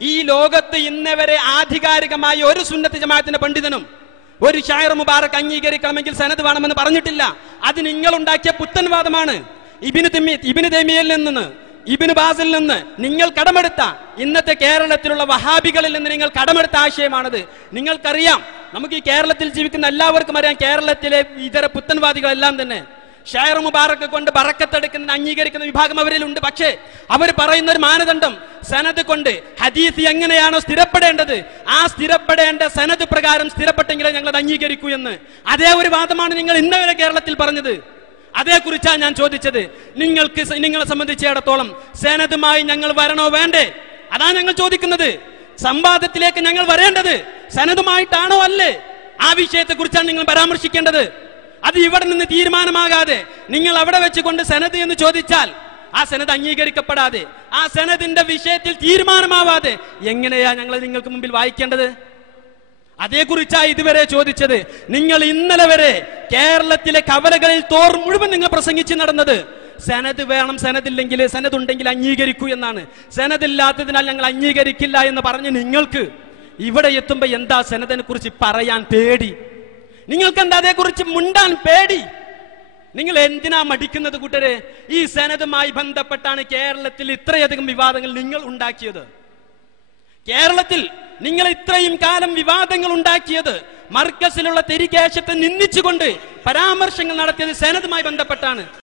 ഈ ലോകത്ത് ഇന്നവരെ ആധികാരികമായി ഒരു സുന്നത്ത് ജമാഅത്തിന്റെ പണ്ഡിതനും ഒരു ഷായർ മുബാറക് അംഗീകരിക്കണമെങ്കിൽ സനദ് വേണമെന്ന് പറഞ്ഞിട്ടില്ല. അത് നിങ്ങൾ ഉണ്ടാക്കിയ പുത്തൻവാദമാണ്. ഇബ്നു തൈമിയയിൽ നിന്ന്, ഇബ്നു ബാസിൽ നിന്ന് നിങ്ങൾ കടമെടുത്ത, ഇന്നത്തെ കേരളത്തിലുള്ള വഹാബികളിൽ നിന്ന് നിങ്ങൾ കടമെടുത്ത ആശയമാണത്. നിങ്ങൾക്കറിയാം, നമുക്ക് ഈ കേരളത്തിൽ ജീവിക്കുന്ന എല്ലാവർക്കും അറിയാം, കേരളത്തിലെ ഇതര പുത്തൻവാദികളെല്ലാം തന്നെ ഷായർ മുബാറക്ക് കൊണ്ട് ബറക്കത്തെടുക്കുന്നതിന് അംഗീകരിക്കുന്ന വിഭാഗം അവരിലുണ്ട്. പക്ഷേ അവർ പറയുന്ന ഒരു മാനദണ്ഡം, സനദ് കൊണ്ട് ഹദീസ് എങ്ങനെയാണോ സ്ഥിരപ്പെടേണ്ടത് ആ സ്ഥിരപ്പെടേണ്ട സനദ് പ്രകാരം സ്ഥിരപ്പെട്ടെങ്കിലേ ഞങ്ങൾ അത് അംഗീകരിക്കൂ എന്ന്. അതേ ഒരു വാദമാണ് നിങ്ങൾ ഇന്നവരെ കേരളത്തിൽ പറഞ്ഞത്. അതേക്കുറിച്ചാണ് ഞാൻ ചോദിച്ചത്. നിങ്ങളെ സംബന്ധിച്ചിടത്തോളം സനദുമായി ഞങ്ങൾ വരണോ വേണ്ടേ? അതാണ് ഞങ്ങൾ ചോദിക്കുന്നത്. സംവാദത്തിലേക്ക് ഞങ്ങൾ വരേണ്ടത് സനദുമായിട്ടാണോ അല്ലേ? ആ വിഷയത്തെ കുറിച്ചാണ് നിങ്ങൾ പരാമർശിക്കേണ്ടത്. അത് ഇവിടെ നിന്ന് തീരുമാനമാകാതെ നിങ്ങൾ അവിടെ വെച്ചുകൊണ്ട് സനദ് എന്ന് ചോദിച്ചാൽ ആ സനദ് അംഗീകരിക്കപ്പെടാതെ, ആ സനദിന്റെ വിഷയത്തിൽ തീരുമാനമാവാതെ എങ്ങനെയാ ഞങ്ങൾ നിങ്ങൾക്ക് മുമ്പിൽ വായിക്കേണ്ടത്? അതേക്കുറിച്ചാണ് ഇതുവരെ ചോദിച്ചത്. നിങ്ങൾ ഇന്നലെ വരെ കേരളത്തിലെ കവലകളിൽ മുഴുവൻ നിങ്ങൾ പ്രസംഗിച്ച് നടന്നത് സനദ് വേണം, സനദില്ലെങ്കിൽ സനദ് ഉണ്ടെങ്കിൽ അംഗീകരിക്കൂ എന്നാണ്. സനദില്ലാത്തതിനാൽ ഞങ്ങൾ അംഗീകരിക്കില്ല എന്ന് പറഞ്ഞ് നിങ്ങൾക്ക് ഇവിടെ എത്തുമ്പോ എന്താ സനദിനെ കുറിച്ച് പറയാൻ പേടി? നിങ്ങൾക്ക് എന്താ അതേക്കുറിച്ച് മുണ്ടാൻ പേടി? നിങ്ങൾ എന്തിനാ മടിക്കുന്നത് കൂട്ടരെ? ഈ സനദുമായി ബന്ധപ്പെട്ടാണ് കേരളത്തിൽ ഇത്രയധികം വിവാദങ്ങൾ നിങ്ങൾ ഉണ്ടാക്കിയത്. കേരളത്തിൽ നിങ്ങൾ ഇത്രയും കാലം വിവാദങ്ങൾ ഉണ്ടാക്കിയത് മർക്കസിലുള്ള തെരികേശത്തെ നിന്ദിച്ചുകൊണ്ട് പരാമർശങ്ങൾ നടത്തിയത് സനദുമായി ബന്ധപ്പെട്ടാണ്.